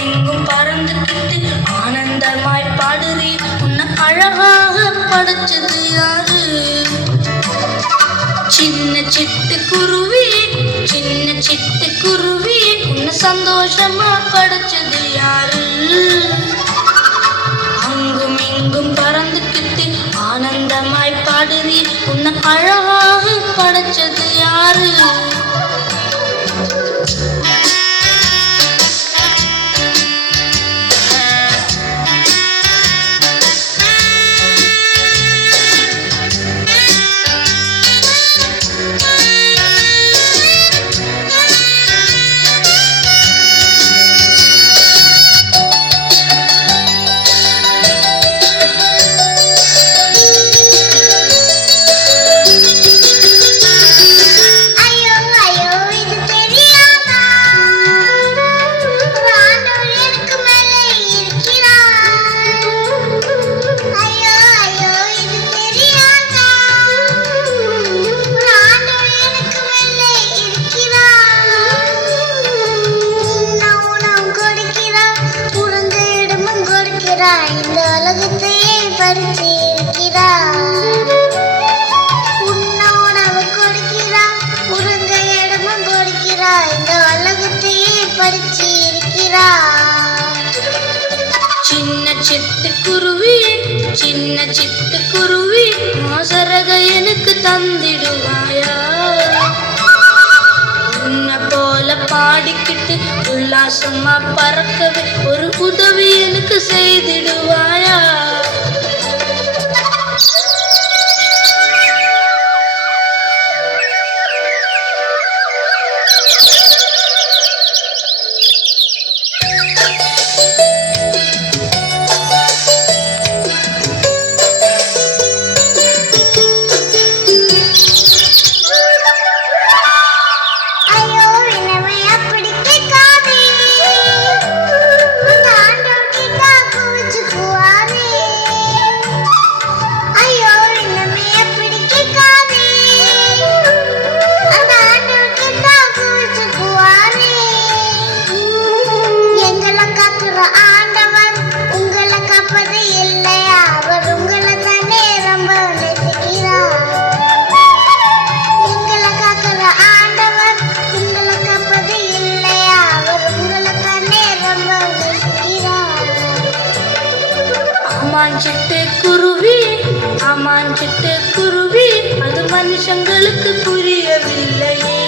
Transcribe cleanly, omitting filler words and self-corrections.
எங்கும் பறந்துக்கிட்டு ஆனந்தமாய் பாடுறீ. உன்னை அழகாக படைச்சது யாரு? சின்ன சிட்டுக்குருவி, சின்ன சிட்டுக்குருவி, உன்னை சந்தோஷமா படைச்சது யாரு? அங்கும் இங்கும் பறந்துக்கிட்டு ஆனந்தமாய் பாடுறீ. உன்னை அழகாக படைச்சது யாரு? இந்த உலகத்தையே பறிச்சு இருக்கிறார். உண்ண உணவு கொடுக்கிறார், உறங்க இடமும் கொடுக்கிறார். இந்த உலகத்தையே பறிச்சு இருக்கிறார். சின்ன சிட்டுக்குருவி, சின்ன சிட்டுக்குருவி, மோசரக எனக்கு தந்திடுவாயா? உன்னை போல பாடிக்கிட்டு உல்லாசமா பறக்கவே ஒரு உதவி எனக்கு செய்திடுவாயா? ஆமான் சிட்டுக்குருவி, ஆமான் சிட்டுக்குருவி, அது மனுஷங்களுக்கு புரியவில்லையே.